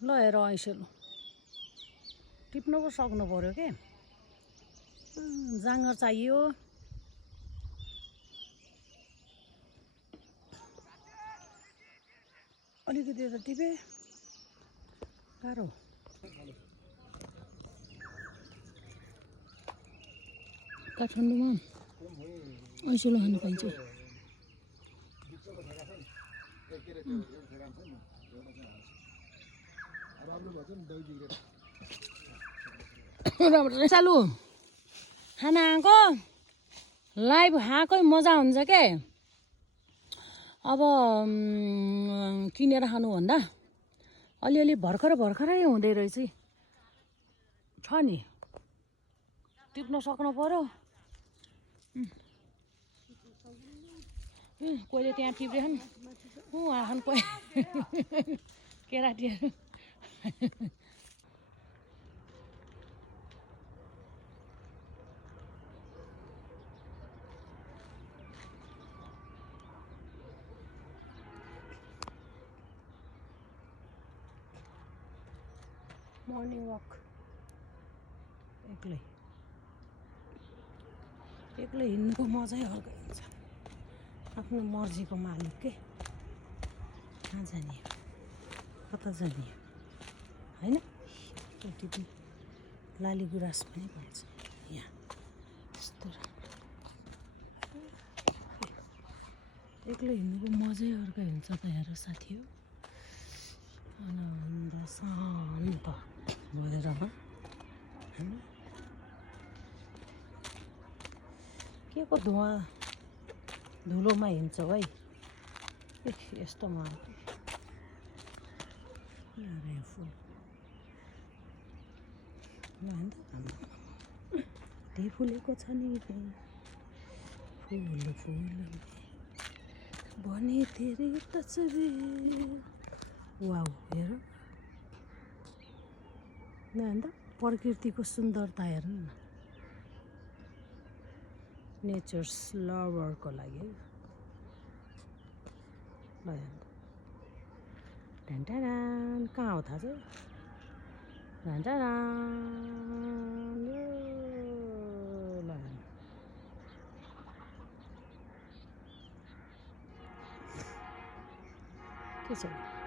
ल हेर ऐसेलु टिप्नु पो सक्नु पर्यो के जाँगर चाहियो अलिकति त टिपे गाह्रो काठमाडौँमा ऐसेलु खानु पाइन्छ चालु खाना आएको लाइभ खाएकै मजा हुन्छ के अब किनेर खानुभन्दा अलिअलि भर्खरै हुँदै रहेछ छ नि टिप्न सक्नु पर्यो कोहीले त्यहाँ टिप्रेछन् आखन कोही केराटीहरू मर्निङ वक एक्लै हिँड्नुको मजै अर्कै हुन्छ आफ्नो मर्जीको मालिक के कहाँ जाने कता जाने होइन टिपी लाली गुराँस पनि पाउँछ यहाँ यस्तो एक्लै हिँड्नुको मजै अर्कै हुन्छ त हेर साथी हो आनन्द शान्त भएर होइन के को धुलोमा हिँड्छौ है यस्तोमा फुल त्यही फुलेको छ नि फुल फुल भने तेरी तस्बिर वाउ हेर न अन्त प्रकृतिको सुन्दरता हेर्नु न नेचर्स लभरको लागि है ढ्यान कहाँ हो थाहा छ के छ